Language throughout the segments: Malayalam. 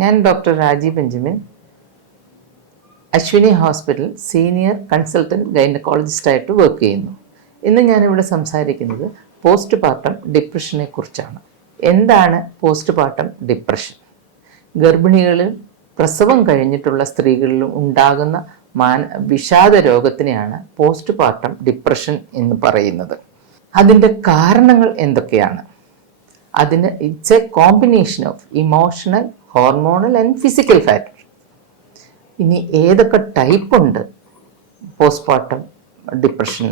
ഞാൻ doctor Raji Benjamin, Ashwini hospital senior consultant ഗൈനക്കോളജിസ്റ്റായിട്ട് വർക്ക് ചെയ്യുന്നു. ഇന്ന് ഞാനിവിടെ സംസാരിക്കുന്നത് പോസ്റ്റ് പാർട്ടം ഡിപ്രഷനെ കുറിച്ചാണ്. എന്താണ് പോസ്റ്റ് പാർട്ടം ഡിപ്രഷൻ? ഗർഭിണികളിൽ പ്രസവം കഴിഞ്ഞിട്ടുള്ള സ്ത്രീകളിലും ഉണ്ടാകുന്ന വിഷാദ രോഗത്തിനെയാണ് പോസ്റ്റ് പാർട്ടം ഡിപ്രഷൻ എന്ന് പറയുന്നത്. അതിൻ്റെ കാരണങ്ങൾ എന്തൊക്കെയാണ്? It's A combination of emotional, hormonal and physical factor. ഇനി ഏതൊക്കെ ടൈപ്പ് ഉണ്ട് പോസ്റ്റ് പാർട്ടം ഡിപ്രഷൻ?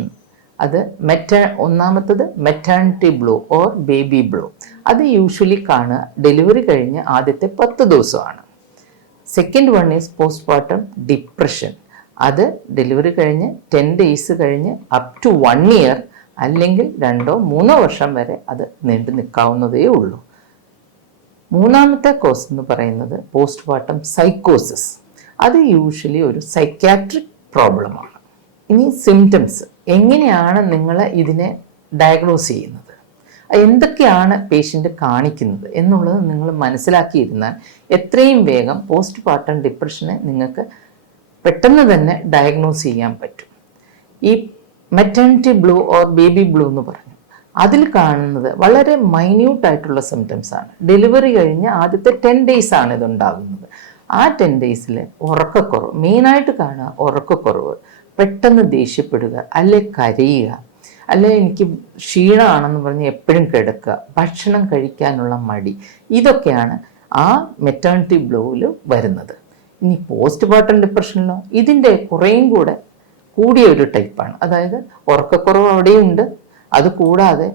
അത് ഒന്നാമത്തത് maternity blue or baby blue. അത് യൂഷ്വലി കാണുക ഡെലിവറി കഴിഞ്ഞ് ആദ്യത്തെ 10 ദിവസമാണ്. Second one is post partum depression. അത് ഡെലിവറി കഴിഞ്ഞ് 10 days കഴിഞ്ഞ് അപ് ടു 1 year അല്ലെങ്കിൽ 2-3 വർഷം വരെ അത് നീണ്ടു നിൽക്കാവുന്നതേ ഉള്ളൂ. മൂന്നാമത്തെ കോസ് എന്ന് പറയുന്നത് പോസ്റ്റ് പാർട്ടം സൈക്കോസിസ്. അത് യൂഷ്വലി ഒരു സൈക്യാട്രിക് പ്രോബ്ലമാണ്. ഇനി സിംറ്റംസ്, എങ്ങനെയാണ് നിങ്ങൾ ഇതിനെ ഡയഗ്നോസ് ചെയ്യുന്നത്, എന്തൊക്കെയാണ് പേഷ്യൻ്റ് കാണിക്കുന്നത് എന്നുള്ളത് നിങ്ങൾ മനസ്സിലാക്കിയിരുന്നാൽ എത്രയും വേഗം പോസ്റ്റ് പാർട്ടം ഡിപ്രഷനെ നിങ്ങൾക്ക് പെട്ടെന്ന് തന്നെ ഡയഗ്നോസ് ചെയ്യാൻ പറ്റും. ഈ maternity blue or baby blue എന്ന് പറഞ്ഞു, അതിൽ കാണുന്നത് വളരെ മൈന്യൂട്ടായിട്ടുള്ള സിംറ്റംസ് ആണ്. ഡെലിവറി കഴിഞ്ഞ് ആദ്യത്തെ 10 days ആണ് ഇതുണ്ടാകുന്നത്. ആ 10 days ഉറക്കക്കുറവ് മെയിനായിട്ട് കാണുക. ഉറക്കക്കുറവ്, പെട്ടെന്ന് ദേഷ്യപ്പെടുക, അല്ലെ കരയുക, അല്ലെ എനിക്ക് ക്ഷീണമാണെന്ന് പറഞ്ഞ് എപ്പോഴും കിടക്കുക, ഭക്ഷണം കഴിക്കാനുള്ള മടി, ഇതൊക്കെയാണ് ആ മെറ്റേണിറ്റി ബ്ലൂവിൽ വരുന്നത്. ഇനി പോസ്റ്റ് പാർട്ടം ഡിപ്രഷനിലോ ഇതിൻ്റെ കുറേയും കൂടെ കൂടിയ ഒരു ടൈപ്പാണ്. അതായത് ഉറക്കക്കുറവ് അവിടെയുണ്ട്. അതുകൂടാതെ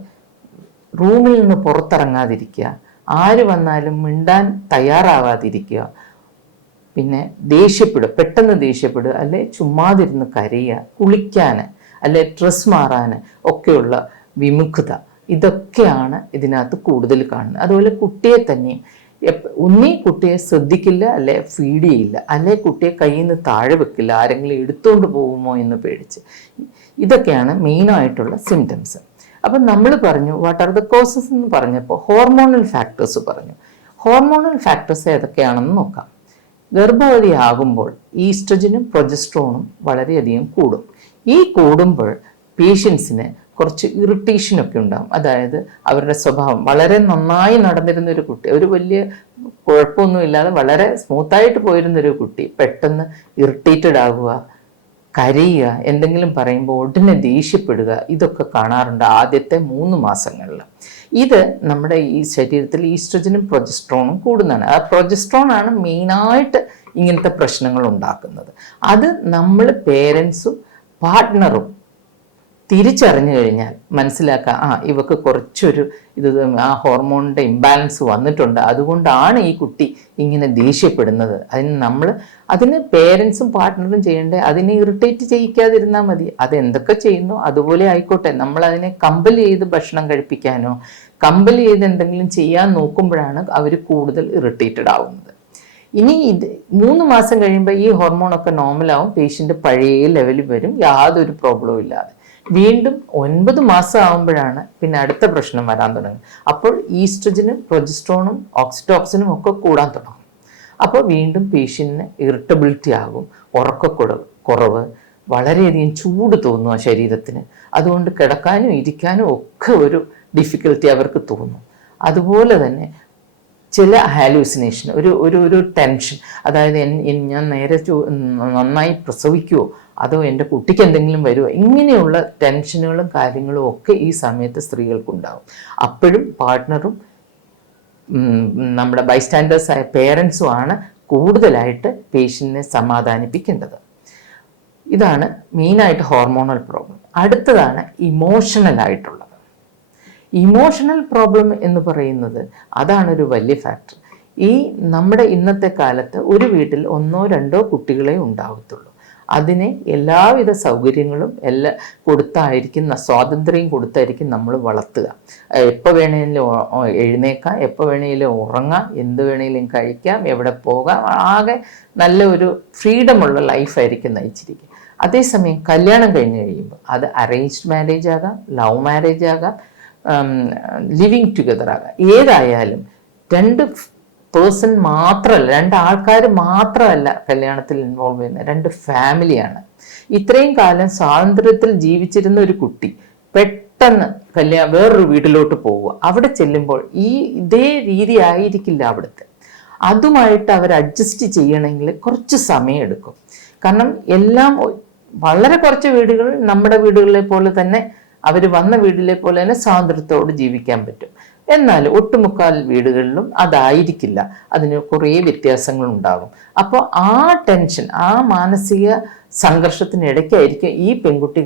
റൂമിൽ നിന്ന് പുറത്തിറങ്ങാതിരിക്കുക, ആര് വന്നാലും മിണ്ടാൻ തയ്യാറാവാതിരിക്കുക, പിന്നെ പെട്ടെന്ന് ദേഷ്യപ്പെടുക, അല്ലെ ചുമ്മാതിരുന്ന് കരയുക, കുളിക്കാൻ അല്ലെ ഡ്രസ് മാറാൻ ഒക്കെയുള്ള വിമുഖത, ഇതൊക്കെയാണ് ഇതിനകത്ത് കൂടുതൽ കാണുന്നത്. അതുപോലെ കുട്ടിയെ തന്നെ കുട്ടിയെ ശ്രദ്ധിക്കില്ല, അല്ലെ ഫീഡ് ചെയ്യില്ല, അല്ലെ കുട്ടിയെ കയ്യിൽ നിന്ന് താഴെ വെക്കില്ല, ആരെങ്കിലും എടുത്തുകൊണ്ട് പോകുമോ എന്ന് പേടിച്ച്. ഇതൊക്കെയാണ് മെയിനായിട്ടുള്ള സിംറ്റംസ്. അപ്പം നമ്മൾ പറഞ്ഞു വാട്ട് ആർ ദ കോസസ് എന്ന് പറഞ്ഞപ്പോൾ ഹോർമോണൽ ഫാക്ടേഴ്സ് പറഞ്ഞു. ഹോർമോണൽ ഫാക്ടേഴ്സ് ഏതൊക്കെയാണെന്ന് നോക്കാം. ഗർഭവതി ആകുമ്പോൾ ഈസ്ട്രജനും പ്രൊജസ്ട്രോണും വളരെയധികം കൂടും. ഈ കൂടുമ്പോൾ പേഷ്യൻസിന് കുറച്ച് ഇറിറ്റേഷനൊക്കെ ഉണ്ടാകും. അതായത് അവരുടെ സ്വഭാവം വളരെ നന്നായി നടന്നിരുന്നൊരു കുട്ടി, ഒരു വലിയ കുഴപ്പമൊന്നുമില്ലാതെ വളരെ സ്മൂത്തായിട്ട് പോയിരുന്നൊരു കുട്ടി പെട്ടെന്ന് ഇറിറ്റേറ്റഡ് ആവുക, കരയുക, എന്തെങ്കിലും പറയുമ്പോൾ ഉടനെ ദേഷ്യപ്പെടുക, ഇതൊക്കെ കാണാറുണ്ട് ആദ്യത്തെ 3 മാസങ്ങളിൽ. ഇത് നമ്മുടെ ഈ ശരീരത്തിൽ ഈസ്ട്രജനും പ്രൊജസ്ട്രോണും കൂടുന്നതാണ്. ആ പ്രൊജസ്ട്രോണാണ് മെയിനായിട്ട് ഇങ്ങനത്തെ പ്രശ്നങ്ങൾ ഉണ്ടാക്കുന്നത്. അത് നമ്മൾ പേരൻസും പാർട്ട്ണറും തിരിച്ചറിഞ്ഞു കഴിഞ്ഞാൽ മനസ്സിലാക്കാം, ഇവക്ക് കുറച്ചൊരു ആ ഹോർമോണിൻ്റെ ഇംബാലൻസ് വന്നിട്ടുണ്ട്, അതുകൊണ്ടാണ് ഈ കുട്ടി ഇങ്ങനെ ദേഷ്യപ്പെടുന്നത്. അതിന് പേരൻസും പാർട്ട്ണറും ചെയ്യേണ്ടത് അതിനെ ഇറിറ്റേറ്റ് ചെയ്യിക്കാതിരുന്നാൽ മതി. അതെന്തൊക്കെ ചെയ്യുന്നു അതുപോലെ ആയിക്കോട്ടെ. നമ്മൾ അതിനെ കമ്പൽ ചെയ്ത് ഭക്ഷണം കഴിപ്പിക്കാനോ കമ്പൽ ചെയ്ത് എന്തെങ്കിലും ചെയ്യാൻ നോക്കുമ്പോഴാണ് അവർ കൂടുതൽ ഇറിറ്റേറ്റഡ് ആവുന്നത്. ഇനി 3 മാസം കഴിയുമ്പോൾ ഈ ഹോർമോണൊക്കെ നോർമലാവും, പേഷ്യൻ്റ് പഴയ ലെവലിൽ വരും, യാതൊരു പ്രോബ്ലവും ഇല്ലാതെ. വീണ്ടും 9 മാസം ആകുമ്പോഴാണ് പിന്നെ അടുത്ത പ്രശ്നം വരാൻ തുടങ്ങും. അപ്പോൾ ഈസ്ട്രജനും പ്രൊജസ്ട്രോണും ഓക്സിറ്റോക്സിനും ഒക്കെ കൂടാൻ തുടങ്ങും. അപ്പോൾ വീണ്ടും പേഷ്യൻറ്റിന് ഇറിറ്റബിലിറ്റി ആകും, ഉറക്കക്കുറവ്, വളരെയധികം ചൂട് തോന്നുക ശരീരത്തിന്. അതുകൊണ്ട് കിടക്കാനും ഇരിക്കാനും ഒക്കെ ഒരു ഡിഫിക്കൽറ്റി അവർക്ക് തോന്നും. അതുപോലെ തന്നെ ചില ഹാലൂസിനേഷൻ, ഒരു ടെൻഷൻ, അതായത് ഞാൻ നേരെ നന്നായി പ്രസവിക്കുമോ അതോ എൻ്റെ കുട്ടിക്ക് എന്തെങ്കിലും വരുമോ, ഇങ്ങനെയുള്ള ടെൻഷനുകളും കാര്യങ്ങളും ഒക്കെ ഈ സമയത്ത് സ്ത്രീകൾക്കുണ്ടാവും. അപ്പോഴും പാർട്ട്ണറും നമ്മുടെ ബൈസ്റ്റാൻഡേഴ്സായ പേരൻസുമാണ് കൂടുതലായിട്ട് പേഷ്യൻറ്റിനെ സമാധാനിപ്പിക്കേണ്ടത്. ഇതാണ് മെയിനായിട്ട് ഹോർമോണൽ പ്രോബ്ലം. അടുത്തതാണ് ഇമോഷണൽ ആയിട്ടുള്ളത്. ഇമോഷണൽ പ്രോബ്ലം എന്ന് പറയുന്നത് അതാണൊരു വലിയ ഫാക്ടർ. നമ്മുടെ ഇന്നത്തെ കാലത്ത് ഒരു വീട്ടിൽ 1-2 കുട്ടികളെ ഉണ്ടാവത്തുള്ളൂ. അതിനെ എല്ലാവിധ സൗകര്യങ്ങളും സ്വാതന്ത്ര്യം കൊടുത്തായിരിക്കും നമ്മൾ വളർത്തുക. എപ്പോൾ വേണേലും എഴുന്നേക്കാം, എപ്പോൾ വേണേലും ഉറങ്ങാം, എന്ത് വേണേലും കഴിക്കാം, എവിടെ പോകാം, ആകെ നല്ല ഒരു ഫ്രീഡമുള്ള ലൈഫായിരിക്കും നയിച്ചിരിക്കുക. അതേസമയം കല്യാണം കഴിഞ്ഞ് കഴിയുമ്പോൾ അത് അറേഞ്ച്ഡ് മാരേജ് ആകാം, ലവ് മാരേജ് ആകാം, ലിവിങ് ടുഗദർ ആകാം, ഏതായാലും 2 പേഴ്സൺ മാത്രമല്ല, 2 ആൾക്കാർ മാത്രമല്ല കല്യാണത്തിൽ ഇൻവോൾവ് ചെയ്യുന്നത്, 2 ഫാമിലിയാണ്. ഇത്രയും കാലം സ്വാതന്ത്ര്യത്തിൽ ജീവിച്ചിരുന്ന ഒരു കുട്ടി പെട്ടെന്ന് വേറൊരു വീട്ടിലോട്ട് പോവുക. അവിടെ ചെല്ലുമ്പോൾ ഇതേ രീതി ആയിരിക്കില്ല അവിടുത്തെ. അതുമായിട്ട് അവർ അഡ്ജസ്റ്റ് ചെയ്യണമെങ്കിൽ കുറച്ച് സമയം എടുക്കും. കാരണം എല്ലാം വളരെ കുറച്ച് വീടുകൾ നമ്മുടെ വീടുകളെ പോലെ തന്നെ, അവർ വന്ന വീട്ടിലെ പോലെ തന്നെ സ്വാതന്ത്ര്യത്തോട് ജീവിക്കാൻ പറ്റും. എന്നാൽ ഒട്ടുമുക്കാൽ വീടുകളിലും അതായിരിക്കില്ല, അതിന് കുറേ വ്യത്യാസങ്ങൾ ഉണ്ടാകും. അപ്പോൾ ആ ടെൻഷൻ, ആ മാനസിക സംഘർഷത്തിനിടയ്ക്കായിരിക്കും ഈ പെൺകുട്ടി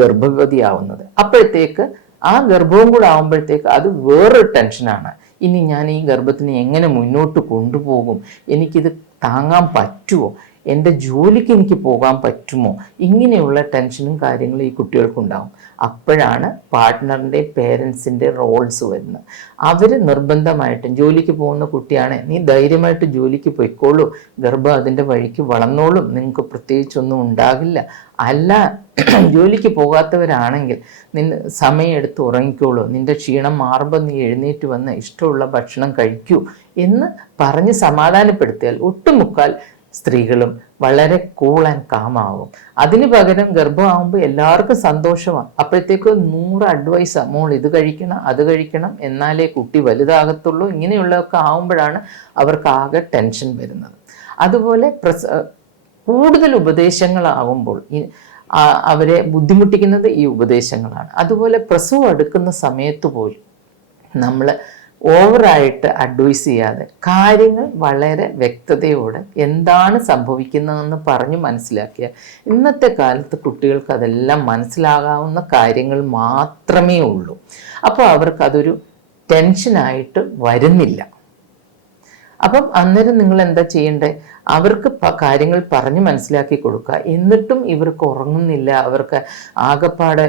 ഗർഭവതിയാവുന്നത്. അപ്പോഴത്തേക്ക് ആ ഗർഭവും കൂടെ ആകുമ്പോഴത്തേക്ക് അത് വേറൊരു ടെൻഷനാണ്. ഇനി ഞാൻ ഈ ഗർഭത്തിനെ എങ്ങനെ മുന്നോട്ട് കൊണ്ടുപോകും, എനിക്കിത് താങ്ങാൻ പറ്റുമോ, എൻ്റെ ജോലിക്ക് എനിക്ക് പോകാൻ പറ്റുമോ, ഇങ്ങനെയുള്ള ടെൻഷനും കാര്യങ്ങളും ഈ കുട്ടികൾക്കുണ്ടാകും. അപ്പോഴാണ് പാർട്ട്ണറിൻ്റെ പേരൻസിൻ്റെ റോൾസ് വരുന്നത്. അവർ നിർബന്ധമായിട്ടും, ജോലിക്ക് പോകുന്ന കുട്ടിയാണ്, നീ ധൈര്യമായിട്ട് ജോലിക്ക് പോയിക്കോളൂ, ഗർഭം അതിൻ്റെ വഴിക്ക് വളർന്നോളും, നിങ്ങൾക്ക് പ്രത്യേകിച്ചൊന്നും ഉണ്ടാകില്ല. അല്ല, ജോലിക്ക് പോകാത്തവരാണെങ്കിൽ സമയം എടുത്ത് ഉറങ്ങിക്കോളൂ, നിൻ്റെ ക്ഷീണം മാറുമ്പോൾ നീ എഴുന്നേറ്റ് വന്ന് ഇഷ്ടമുള്ള ഭക്ഷണം കഴിക്കൂ എന്ന് പറഞ്ഞ് സമാധാനപ്പെടുത്തിയാൽ ഒട്ടുമുക്കാൽ സ്ത്രീകളും വളരെ കൂൾ ആൻഡ് കാമാവും. അതിന് പകരം ഗർഭമാകുമ്പോൾ എല്ലാവർക്കും സന്തോഷമാണ്. അപ്പോഴത്തേക്ക് 100 അഡ്വൈസാണ്, മോൾ ഇത് കഴിക്കണം, അത് കഴിക്കണം, എന്നാലേ കുട്ടി വലുതാകത്തുള്ളൂ. ഇങ്ങനെയുള്ളതൊക്കെ ആകുമ്പോഴാണ് അവർക്ക് ആകെ ടെൻഷൻ വരുന്നത്. അതുപോലെ കൂടുതൽ ഉപദേശങ്ങളാകുമ്പോൾ അവരെ ബുദ്ധിമുട്ടിക്കുന്നത് ഈ ഉപദേശങ്ങളാണ്. അതുപോലെ പ്രസവം എടുക്കുന്ന സമയത്ത് പോലും നമ്മൾ ഓവറായിട്ട് അഡ്വൈസ് ചെയ്യാതെ കാര്യങ്ങൾ വളരെ വ്യക്തതയോടെ എന്താണ് സംഭവിക്കുന്നതെന്ന് പറഞ്ഞ് മനസ്സിലാക്കിയാൽ ഇന്നത്തെ കാലത്ത് കുട്ടികൾക്ക് അതെല്ലാം മനസ്സിലാകാവുന്ന കാര്യങ്ങൾ മാത്രമേ ഉള്ളൂ. അപ്പോൾ അവർക്കതൊരു ടെൻഷനായിട്ട് വരുന്നില്ല. അപ്പം അന്നേരം നിങ്ങൾ എന്താ ചെയ്യേണ്ടത്, അവർക്ക് കാര്യങ്ങൾ പറഞ്ഞ് മനസ്സിലാക്കി കൊടുക്കുക. എന്നിട്ടും ഇവർക്ക് ഉറങ്ങുന്നില്ല, അവർക്ക് ആകെപ്പാടെ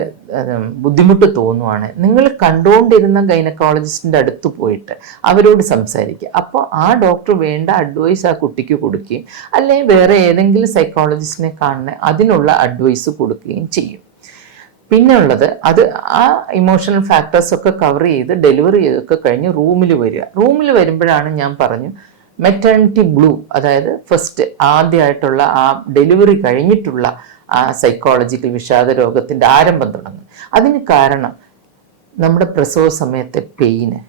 ബുദ്ധിമുട്ട് തോന്നുവാണ്, നിങ്ങൾ കണ്ടുകൊണ്ടിരുന്ന ഗൈനക്കോളജിസ്റ്റിൻ്റെ അടുത്ത് പോയിട്ട് അവരോട് സംസാരിക്കുക. അപ്പോൾ ആ ഡോക്ടർ വേണ്ട അഡ്വൈസ് ആ കുട്ടിക്ക് കൊടുക്കുകയും അല്ലെങ്കിൽ വേറെ ഏതെങ്കിലും സൈക്കോളജിസ്റ്റിനെ കാണുന്ന അതിനുള്ള അഡ്വൈസ് കൊടുക്കുകയും ചെയ്യും. പിന്നെ ഉള്ളത് ആ ഇമോഷണൽ ഫാക്ടേഴ്സൊക്കെ കവർ ചെയ്ത് ഡെലിവറി ചെയ്തൊക്കെ കഴിഞ്ഞ് റൂമിൽ വരിക. റൂമിൽ വരുമ്പോഴാണ് ഞാൻ പറഞ്ഞു മെറ്റേണിറ്റി ബ്ലൂ, അതായത് ആദ്യമായിട്ടുള്ള ആ ഡെലിവറി കഴിഞ്ഞിട്ടുള്ള ആ സൈക്കോളജിക്കൽ വിഷാദ രോഗത്തിൻ്റെ ആരംഭം തുടങ്ങും. അതിന് കാരണം നമ്മുടെ പ്രസവ സമയത്തെ പെയിന്,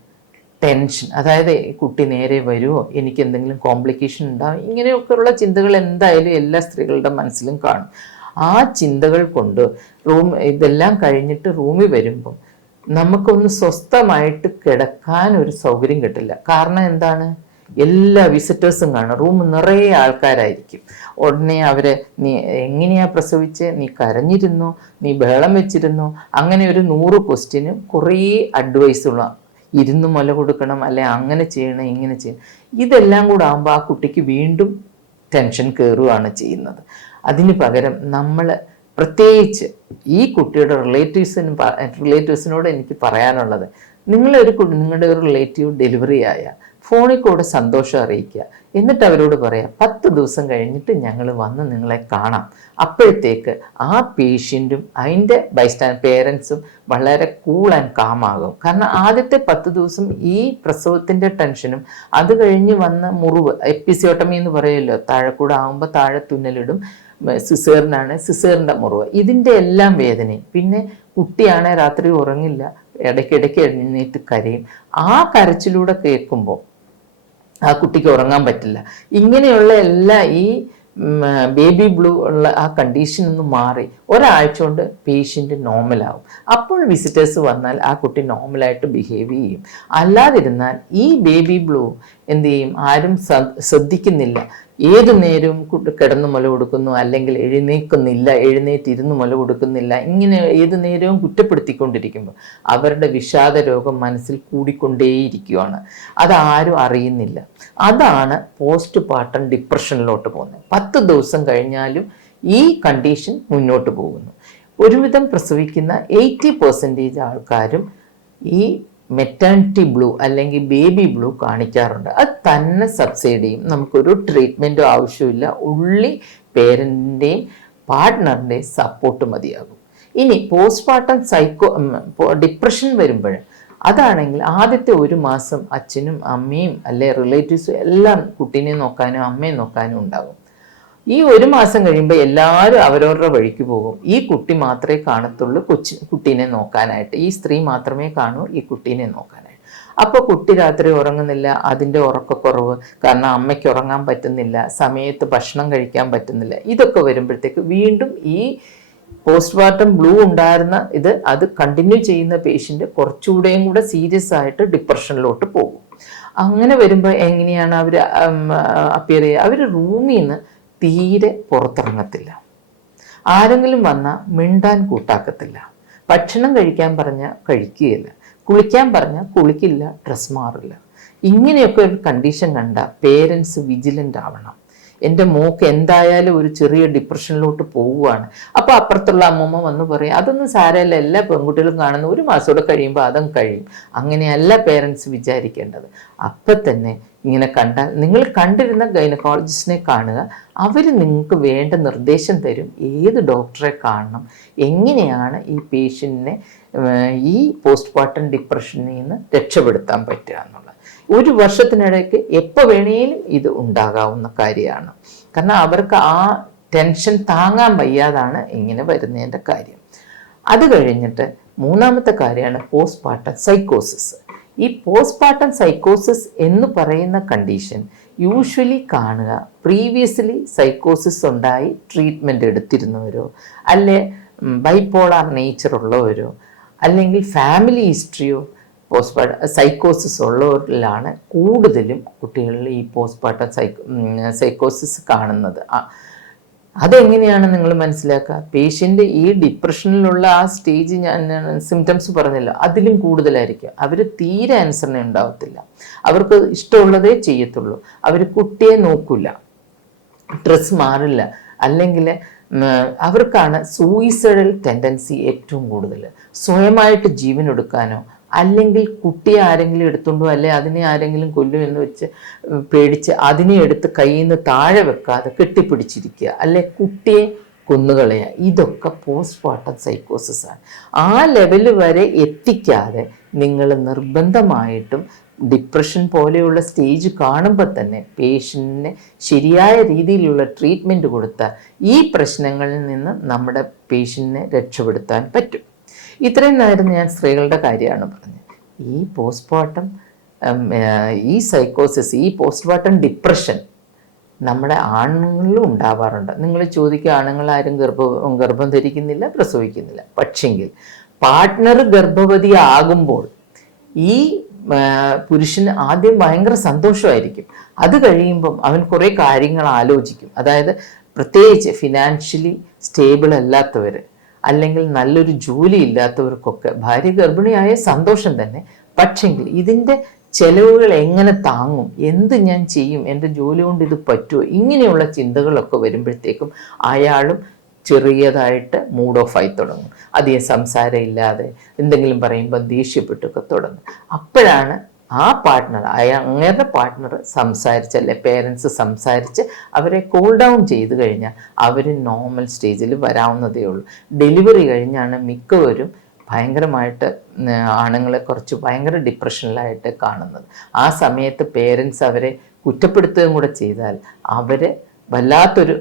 ടെൻഷൻ, അതായത് കുട്ടി നേരെ വരുമോ, എനിക്ക് എന്തെങ്കിലും കോംപ്ലിക്കേഷൻ ഉണ്ടാവും, ഇങ്ങനെയൊക്കെയുള്ള ചിന്തകൾ എന്തായാലും എല്ലാ സ്ത്രീകളുടെ മനസ്സിലും കാണും. ആ ചിന്തകൾ കൊണ്ട് ഇതെല്ലാം കഴിഞ്ഞിട്ട് റൂമിൽ വരുമ്പം നമുക്കൊന്ന് സ്വസ്ഥമായിട്ട് കിടക്കാൻ ഒരു സൗകര്യം കിട്ടില്ല. കാരണം എന്താണ്, എല്ലാ വിസിറ്റേഴ്സും കാണും, റൂം നിറയെ ആൾക്കാരായിരിക്കും. ഉടനെ അവരെ നീ എങ്ങനെയാ പ്രസവിച്ച്, നീ കരഞ്ഞിരുന്നോ, നീ ബഹളം വെച്ചിരുന്നോ, അങ്ങനെ ഒരു 100 ക്വസ്റ്റ്യനും കുറേ അഡ്വൈസുള്ള, ഇരുന്ന് മുല കൊടുക്കണം, അല്ലെ അങ്ങനെ ചെയ്യണം, ഇങ്ങനെ ചെയ്യണം. ഇതെല്ലാം കൂടെ ആകുമ്പോൾ ആ കുട്ടിക്ക് വീണ്ടും ടെൻഷൻ കയറുകയാണ് ചെയ്യുന്നത്. അതിന് പകരം നമ്മൾ പ്രത്യേകിച്ച് ഈ കുട്ടിയുടെ റിലേറ്റീവ്സിനോട് എനിക്ക് പറയാനുള്ളത്, നിങ്ങളുടെ ഒരു റിലേറ്റീവ് ഡെലിവറി ആയ ഫോണിൽ കൂടെ സന്തോഷം അറിയിക്കുക. എന്നിട്ട് അവരോട് പറയാം 10 ദിവസം കഴിഞ്ഞിട്ട് ഞങ്ങൾ വന്ന് നിങ്ങളെ കാണാം. അപ്പോഴത്തേക്ക് ആ പേഷ്യൻറ്റും അതിൻ്റെ പേരൻസും വളരെ കൂൾ ആൻഡ് കാം ആകും. കാരണം ആദ്യത്തെ 10 ദിവസം ഈ പ്രസവത്തിൻ്റെ ടെൻഷനും അത് കഴിഞ്ഞ് വന്ന മുറിവ്, എപ്പിസിയോട്ടമി എന്ന് പറയുമല്ലോ, താഴെ കൂടെ ആകുമ്പോൾ താഴെ തുന്നലിടും, സിസേറിൻ്റെ മുറിവ്, ഇതിൻ്റെ എല്ലാം വേദനയും, പിന്നെ കുട്ടിയാണെ രാത്രി ഉറങ്ങില്ല, ഇടയ്ക്കിടയ്ക്ക് എഴുന്നേറ്റ് കരയും. ആ കരച്ചിലൂടെ കേൾക്കുമ്പോൾ ആ കുട്ടിക്ക് ഉറങ്ങാൻ പറ്റില്ല. ഇങ്ങനെയുള്ള ഈ ബേബി ബ്ലൂ ഉള്ള ആ കണ്ടീഷൻ ഒന്ന് മാറി ഒരാഴ്ച കൊണ്ട് പേഷ്യൻ്റ് നോർമലാവും. അപ്പോൾ വിസിറ്റേഴ്സ് വന്നാൽ ആ കുട്ടി നോർമലായിട്ട് ബിഹേവ് ചെയ്യും. അല്ലാതിരുന്നാൽ ഈ ബേബി ബ്ലൂ എന്ത് ചെയ്യും, ആരും ശ്രദ്ധിക്കുന്നില്ല. ഏതു നേരവും കിടന്ന് മുല കൊടുക്കുന്നു, അല്ലെങ്കിൽ എഴുന്നേറ്റിരുന്ന് മുല കൊടുക്കുന്നില്ല, ഇങ്ങനെ ഏതു നേരവും കുറ്റപ്പെടുത്തിക്കൊണ്ടിരിക്കുമ്പോൾ അവരുടെ വിഷാദ രോഗം മനസ്സിൽ കൂടിക്കൊണ്ടേയിരിക്കുകയാണ്. അതാരും അറിയുന്നില്ല. അതാണ് പോസ്റ്റ് പാർട്ടം ഡിപ്രഷനിലോട്ട് പോകുന്നത്. 10 ദിവസം കഴിഞ്ഞാലും ഈ കണ്ടീഷൻ മുന്നോട്ട് പോകുന്നു. ഒരുവിധം പ്രസവിക്കുന്ന 80% ആൾക്കാരും ഈ മെറ്റേണിറ്റി ബ്ലൂ അല്ലെങ്കിൽ ബേബി ബ്ലൂ കാണിക്കാറുണ്ട്. അത് തന്നെ സബ്സൈഡ് ചെയ്യും, നമുക്കൊരു ട്രീറ്റ്മെൻറ്റും ആവശ്യമില്ല, ഉള്ളി പേരൻറ്റിൻ്റെയും പാർട്ട്ണറിൻ്റെയും സപ്പോർട്ട് മതിയാകും. ഇനി പോസ്റ്റ്മോർട്ടം ഡിപ്രഷൻ വരുമ്പോൾ അതാണെങ്കിൽ ആദ്യത്തെ 1 മാസം അച്ഛനും അമ്മയും അല്ലെ റിലേറ്റീവ്സും എല്ലാം കുട്ടീനെ നോക്കാനും അമ്മയെ നോക്കാനും ഉണ്ടാകും. ഈ 1 മാസം കഴിയുമ്പോൾ എല്ലാവരും അവരവരുടെ വഴിക്ക് പോകും. ഈ കുട്ടി മാത്രമേ കാണത്തുള്ളൂ കുട്ടീനെ നോക്കാനായിട്ട്. ഈ സ്ത്രീ മാത്രമേ കാണൂ ഈ കുട്ടീനെ നോക്കാനായിട്ട്. അപ്പോൾ കുട്ടി രാത്രി ഉറങ്ങുന്നില്ല, അതിൻ്റെ ഉറക്കക്കുറവ്, കാരണം അമ്മയ്ക്ക് ഉറങ്ങാൻ പറ്റുന്നില്ല, സമയത്ത് ഭക്ഷണം കഴിക്കാൻ പറ്റുന്നില്ല. ഇതൊക്കെ വരുമ്പോഴത്തേക്ക് വീണ്ടും ഈ പോസ്റ്റ്മോർട്ടം ബ്ലൂ ഉണ്ടായിരുന്ന അത് കണ്ടിന്യൂ ചെയ്യുന്ന പേഷ്യൻ്റ് കുറച്ചുകൂടെയും കൂടെ സീരിയസ് ആയിട്ട് ഡിപ്രഷനിലോട്ട് പോകും. അങ്ങനെ വരുമ്പോൾ എങ്ങനെയാണ് അവർ അപ്പിയർ ചെയ്യുക? അവർ റൂമിൽ നിന്ന് തീരെ പുറത്തിറങ്ങത്തില്ല, ആരെങ്കിലും വന്നാൽ മിണ്ടാൻ കൂട്ടാക്കത്തില്ല, ഭക്ഷണം കഴിക്കാൻ പറഞ്ഞാൽ കഴിക്കുകയില്ല, കുളിക്കാൻ പറഞ്ഞാൽ കുളിക്കില്ല, ഡ്രസ് മാറില്ല. ഇങ്ങനെയൊക്കെ ഒരു കണ്ടീഷൻ കണ്ട പേരൻസ് വിജിലൻ്റ് ആവണം. എൻ്റെ മോക്ക് എന്തായാലും ഒരു ചെറിയ ഡിപ്രഷനിലോട്ട് പോവുകയാണ്. അപ്പോൾ അപ്പുറത്തുള്ള അമ്മമ്മ വന്ന് പറയും, അതൊന്നും സാരമല്ല, എല്ലാ പെൺകുട്ടികളും കാണുന്ന 1 മാസം കൂടെ കഴിയുമ്പോൾ അതും കഴിയും. അങ്ങനെയല്ല പേരൻസ് വിചാരിക്കേണ്ടത്. അപ്പം തന്നെ ഇങ്ങനെ കണ്ടാൽ നിങ്ങൾ കണ്ടിരുന്ന ഗൈനക്കോളജിസ്റ്റിനെ കാണുക. അവർ നിങ്ങൾക്ക് വേണ്ട നിർദ്ദേശം തരും, ഏത് ഡോക്ടറെ കാണണം, എങ്ങനെയാണ് ഈ പേഷ്യൻറ്റിനെ ഈ പോസ്റ്റ്മോർട്ടം ഡിപ്രഷനിൽ നിന്ന് രക്ഷപ്പെടുത്താൻ പറ്റുക എന്നുള്ളത്. 1 വർഷത്തിനിടയ്ക്ക് എപ്പോൾ വേണേലും ഇത് ഉണ്ടാകാവുന്ന കാര്യമാണ്. കാരണം അവർക്ക് ആ ടെൻഷൻ താങ്ങാൻ വയ്യാതാണ് ഇങ്ങനെ വരുന്നതിൻ്റെ കാര്യം. അത് കഴിഞ്ഞിട്ട് 3ാമത്തെ കാര്യമാണ് പോസ്റ്റ്മോർട്ടം സൈക്കോസിസ്. ഈ പോസ്റ്റ്മോർട്ടം സൈക്കോസിസ് എന്ന് പറയുന്ന കണ്ടീഷൻ യൂഷ്വലി കാണുക പ്രീവിയസ്ലി സൈക്കോസിസ് ഉണ്ടായി ട്രീറ്റ്മെൻറ്റ് എടുത്തിരുന്നവരോ, അല്ലെ ബൈപോളാർ നേച്ചർ ഉള്ളവരോ, അല്ലെങ്കിൽ ഫാമിലി ഹിസ്റ്ററിയോ പോസ്റ്റ്മോർട്ടം സൈക്കോസിസ് ഉള്ളവരിലാണ് കൂടുതലും കുട്ടികളിൽ ഈ പോസ്റ്റ്മോർട്ടം സൈക്കോസിസ് കാണുന്നത്. അതെങ്ങനെയാണ് നിങ്ങൾ മനസ്സിലാക്കുക? പേഷ്യൻ്റ് ഈ ഡിപ്രഷനിലുള്ള ആ സ്റ്റേജ് ഞാൻ സിംറ്റംസ് പറഞ്ഞല്ലോ, അതിലും കൂടുതലായിരിക്കും. അവർ തീരെ അനുസരണ ഉണ്ടാവത്തില്ല, അവർക്ക് ഇഷ്ടമുള്ളതേ ചെയ്യത്തുള്ളൂ, അവർ കുട്ടിയെ നോക്കില്ല, ഡ്രസ് മാറില്ല, അല്ലെങ്കിൽ അവർക്കാണ് സൂയിസൈഡൽ ടെൻഡൻസി ഏറ്റവും കൂടുതൽ. സ്വയമായിട്ട് ജീവൻ എടുക്കാനോ, അല്ലെങ്കിൽ കുട്ടിയെ ആരെങ്കിലും എടുത്തുകൊണ്ടോ, അല്ലെ അതിനെ ആരെങ്കിലും കൊല്ലും എന്ന് വെച്ച് പേടിച്ച് അതിനെ എടുത്ത് കയ്യിൽ നിന്ന് താഴെ വെക്കാതെ കെട്ടിപ്പിടിച്ചിരിക്കുക, അല്ലെ കുട്ടിയെ കൊന്നുകളയുക. ഇതൊക്കെ പോസ്റ്റ്മോർട്ടം സൈക്കോസിസ് ആണ്. ആ ലെവല് വരെ എത്തിക്കാതെ നിങ്ങൾ നിർബന്ധമായിട്ടും ഡിപ്രഷൻ പോലെയുള്ള സ്റ്റേജ് കാണുമ്പോൾ തന്നെ പേഷ്യൻറ്റിന് ശരിയായ രീതിയിലുള്ള ട്രീറ്റ്മെൻറ്റ് കൊടുത്താൽ ഈ പ്രശ്നങ്ങളിൽ നിന്ന് നമ്മുടെ പേഷ്യൻറ്റിനെ രക്ഷപ്പെടുത്താൻ പറ്റും. ഇത്രയും നേരം ഞാൻ സ്ത്രീകളുടെ കാര്യമാണ് പറഞ്ഞത്. ഈ പോസ്റ്റ്മോർട്ടം ഈ സൈക്കോസിസ്, ഈ പോസ്റ്റ്മോർട്ടം ഡിപ്രഷൻ നമ്മുടെ ആണുങ്ങളിലും ഉണ്ടാവാറുണ്ട്. നിങ്ങൾ ചോദിക്കുക, ആണുങ്ങളാരും ഗർഭം ധരിക്കുന്നില്ല, പ്രസവിക്കുന്നില്ല. പക്ഷെങ്കിൽ പാർട്ട്ണർ ഗർഭവതി ആകുമ്പോൾ ഈ പുരുഷന് ആദ്യം ഭയങ്കര സന്തോഷമായിരിക്കും. അത് കഴിയുമ്പം അവൻ കുറേ കാര്യങ്ങൾ ആലോചിക്കും. അതായത് പ്രത്യേകിച്ച് ഫിനാൻഷ്യലി സ്റ്റേബിൾ അല്ലാത്തവർ, അല്ലെങ്കിൽ നല്ലൊരു ജോലി ഇല്ലാത്തവർക്കൊക്കെ ഭാര്യ ഗർഭിണിയായ സന്തോഷം തന്നെ. പക്ഷെങ്കിൽ ഇതിൻ്റെ ചെലവുകൾ എങ്ങനെ താങ്ങും, എന്ത് ഞാൻ ചെയ്യും, എൻ്റെ ജോലി കൊണ്ട് ഇത് പറ്റുമോ, ഇങ്ങനെയുള്ള ചിന്തകളൊക്കെ വരുമ്പോഴത്തേക്കും അയാളും ചെറിയതായിട്ട് മൂഡ് ഓഫ് ആയി തുടങ്ങും. അധികം സംസാരം ഇല്ലാതെ എന്തെങ്കിലും പറയുമ്പോൾ ദേഷ്യപ്പെട്ടൊക്കെ തുടങ്ങും. അപ്പോഴാണ് ആ പാർട്ട്ണർ, അങ്ങേരുടെ പാർട്ട്ണർ സംസാരിച്ചല്ലേ, പേരൻസ് സംസാരിച്ച് അവരെ കൂൾ ഡൗൺ ചെയ്ത് കഴിഞ്ഞാൽ അവർ നോർമൽ സ്റ്റേജിൽ വരാവുന്നതേ ഉള്ളൂ. ഡെലിവറി കഴിഞ്ഞാണ് മിക്കവരും ഭയങ്കരമായിട്ട് ആണുങ്ങളെ കുറച്ച് ഭയങ്കര ഡിപ്രഷനിലായിട്ട് കാണുന്നത്. ആ സമയത്ത് പേരൻസ് അവരെ കുറ്റപ്പെടുത്തുകയും കൂടെ ചെയ്താൽ അവർ വല്ലാത്തൊരു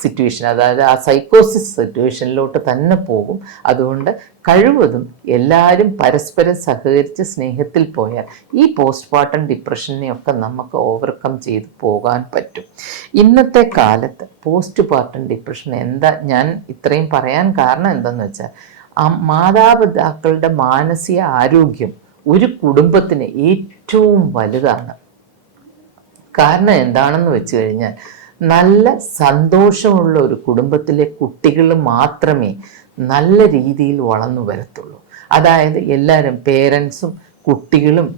സിറ്റുവേഷൻ, അതായത് ആ സൈക്കോസിസ് സിറ്റുവേഷനിലോട്ട് തന്നെ പോകും. അതുകൊണ്ട് കഴിവതും എല്ലാവരും പരസ്പരം സഹകരിച്ച് സ്നേഹത്തിൽ പോയാൽ ഈ പോസ്റ്റ്മോർട്ടം ഡിപ്രഷനെയൊക്കെ നമുക്ക് ഓവർകം ചെയ്ത് പോകാൻ പറ്റും. ഇന്നത്തെ കാലത്ത് പോസ്റ്റ്മോർട്ടം ഡിപ്രഷൻ എന്താ, ഞാൻ ഇത്രയും പറയാൻ കാരണം എന്താണെന്ന് വെച്ചാൽ, മാതാപിതാക്കളുടെ മാനസിക ആരോഗ്യം ഒരു കുടുംബത്തിന് ഏറ്റവും വലുതാണ്. കാരണം എന്താണെന്ന് വെച്ച് കഴിഞ്ഞാൽ, നല്ല സന്തോഷമുള്ള ഒരു കുടുംബത്തിലെ കുട്ടികൾ മാത്രമേ നല്ല രീതിയിൽ വളർന്നു വരത്തുള്ളൂ. അതായത് എല്ലാവരും, പേരൻസും കുട്ടികളും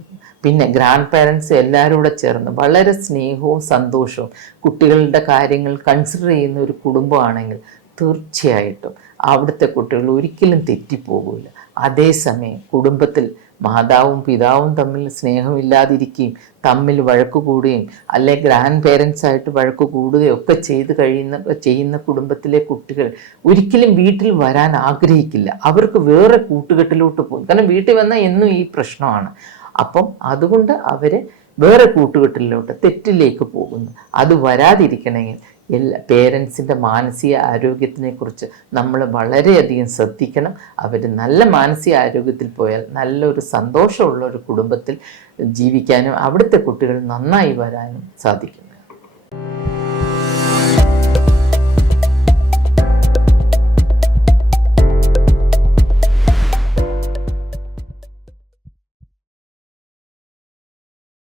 പിന്നെ ഗ്രാൻഡ് പേരൻസ് എല്ലാവരും കൂടെ ചേർന്ന് വളരെ സ്നേഹവും സന്തോഷവും കുട്ടികളുടെ കാര്യങ്ങൾ കൺസിഡർ ചെയ്യുന്ന ഒരു കുടുംബമാണെങ്കിൽ തീർച്ചയായിട്ടും അവിടുത്തെ കുട്ടികൾ ഒരിക്കലും തെറ്റിപ്പോകില്ല. അതേസമയം കുടുംബത്തിൽ മാതാവും പിതാവും തമ്മിൽ സ്നേഹമില്ലാതിരിക്കുകയും തമ്മിൽ വഴക്ക് കൂടുകയും അല്ലെ ഗ്രാൻഡ് പേരൻസ് ആയിട്ട് വഴക്ക് കൂടുകയും ഒക്കെ ചെയ്യുന്ന കുടുംബത്തിലെ കുട്ടികൾ ഒരിക്കലും വീട്ടിൽ വരാൻ ആഗ്രഹിക്കില്ല. അവർക്ക് വേറെ കൂട്ടുകെട്ടിലോട്ട് പോകും. കാരണം വീട്ടിൽ വന്നാൽ എന്നും ഈ പ്രശ്നമാണ്. അപ്പം അതുകൊണ്ട് അവർ വേറെ കൂട്ടുകെട്ടിലോട്ട് തെറ്റിലേക്ക് പോകുന്നു. അത് വരാതിരിക്കണമെങ്കിൽ പേരൻസിൻ്റെ മാനസിക ആരോഗ്യത്തിനെക്കുറിച്ച് നമ്മൾ വളരെയധികം ശ്രദ്ധിക്കണം. അവർ നല്ല മാനസിക ആരോഗ്യത്തിൽ പോയാൽ നല്ലൊരു സന്തോഷമുള്ള ഒരു കുടുംബത്തിൽ ജീവിക്കാനും അവിടുത്തെ കുട്ടികൾ നന്നായി വരാനും സാധിക്കും.